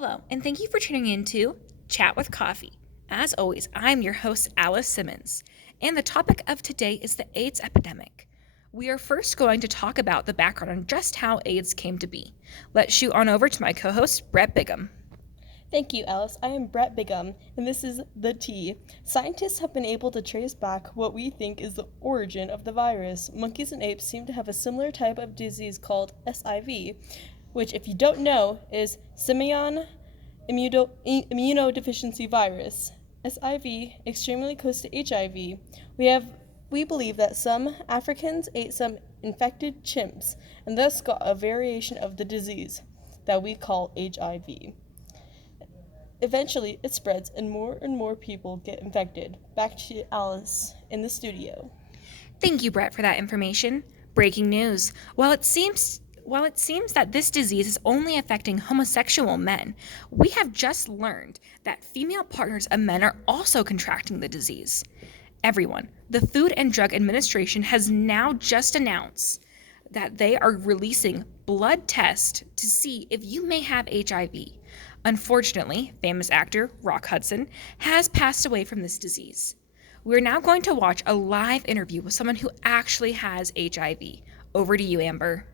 Hello, and thank you for tuning in to Chat with Coffee. As always, I'm your host, Alice Simmons, and the topic of today is the AIDS epidemic. We are first going to talk about the background on just how AIDS came to be. Let's shoot on over to my co-host, Brett Bigham. Thank you, Alice. I am Brett Bigham, and this is The Tea. Scientists have been able to trace back what we think is the origin of the virus. Monkeys and apes seem to have a similar type of disease called SIV, which, if you don't know, is simian immunodeficiency virus. SIV extremely close to HIV. We believe that some Africans ate some infected chimps and thus got a variation of the disease that we call HIV. Eventually, it spreads and more people get infected. Back to Alice in the studio. Thank you, Brett, for that information. Breaking news. While it seems that this disease is only affecting homosexual men, we have just learned that female partners of men are also contracting the disease. Everyone, the Food and Drug Administration has now just announced that they are releasing blood tests to see if you may have HIV. Unfortunately, famous actor Rock Hudson has passed away from this disease. We're now going to watch a live interview with someone who actually has HIV. Over to you, Amber.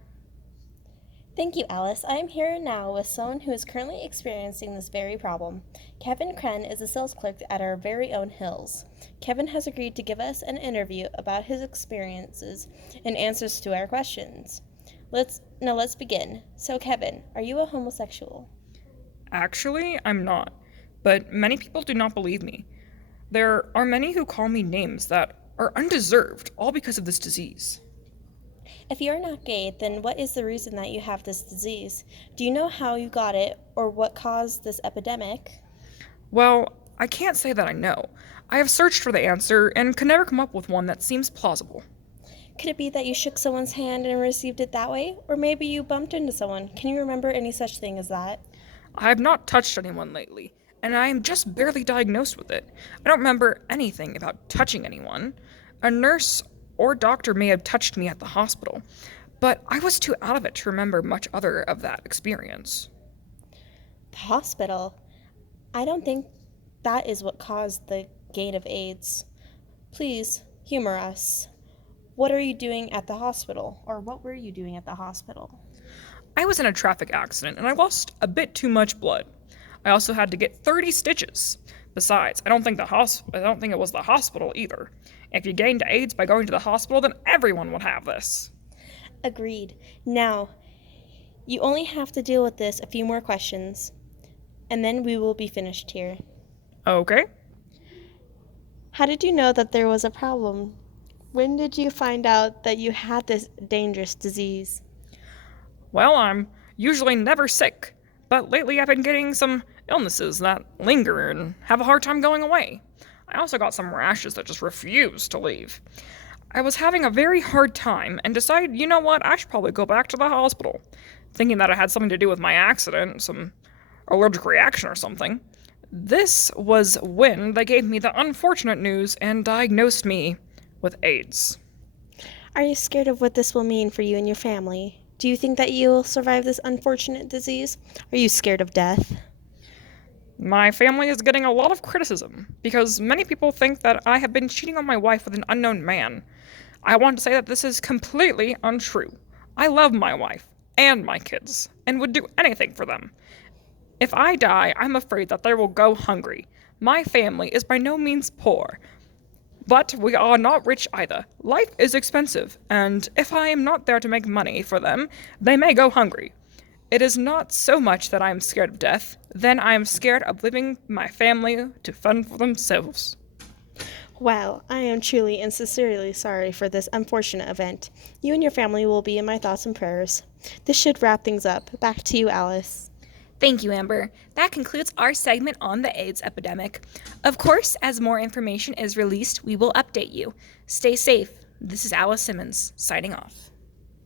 Thank you, Alice. I am here now with someone who is currently experiencing this very problem. Kevin Kren is a sales clerk at our very own Hills. Kevin has agreed to give us an interview about his experiences and answers to our questions. Let's begin. So, Kevin, are you a homosexual? Actually, I'm not, but many people do not believe me. There are many who call me names that are undeserved, all because of this disease. If you're not gay, then what is the reason that you have this disease? Do you know how you got it or what caused this epidemic? Well, I can't say that I know. I have searched for the answer and could never come up with one that seems plausible. Could it be that you shook someone's hand and received it that way? Or maybe you bumped into someone. Can you remember any such thing as that? I have not touched anyone lately, and I am just barely diagnosed with it. I don't remember anything about touching anyone. A nurse or doctor may have touched me at the hospital, but I was too out of it to remember much other of that experience. The hospital? I don't think that is what caused the gain of AIDS. Please, humor us. What are you doing at the hospital? Or what were you doing at the hospital? I was in a traffic accident and I lost a bit too much blood. I also had to get 30 stitches. Besides, I don't think it was the hospital either. If you gained AIDS by going to the hospital, then everyone would have this. Agreed. Now, you only have to deal with this a few more questions, and then we will be finished here. Okay. How did you know that there was a problem? When did you find out that you had this dangerous disease? Well, I'm usually never sick, but lately I've been getting some illnesses that linger and have a hard time going away. I also got some rashes that just refuse to leave. I was having a very hard time and decided, you know what, I should probably go back to the hospital, thinking that it had something to do with my accident, some allergic reaction or something. This was when they gave me the unfortunate news and diagnosed me with AIDS. Are you scared of what this will mean for you and your family? Do you think that you will survive this unfortunate disease? Are you scared of death? My family is getting a lot of criticism because many people think that I have been cheating on my wife with an unknown man. I want to say that this is completely untrue. I love my wife and my kids and would do anything for them. If I die, I'm afraid that they will go hungry. My family is by no means poor, but we are not rich either. Life is expensive, and if I am not there to make money for them, they may go hungry. It is not so much that I am scared of death, then I am scared of leaving my family to fend for themselves. Well, I am truly and sincerely sorry for this unfortunate event. You and your family will be in my thoughts and prayers. This should wrap things up. Back to you, Alice. Thank you, Amber. That concludes our segment on the AIDS epidemic. Of course, as more information is released, we will update you. Stay safe. This is Alice Simmons, signing off.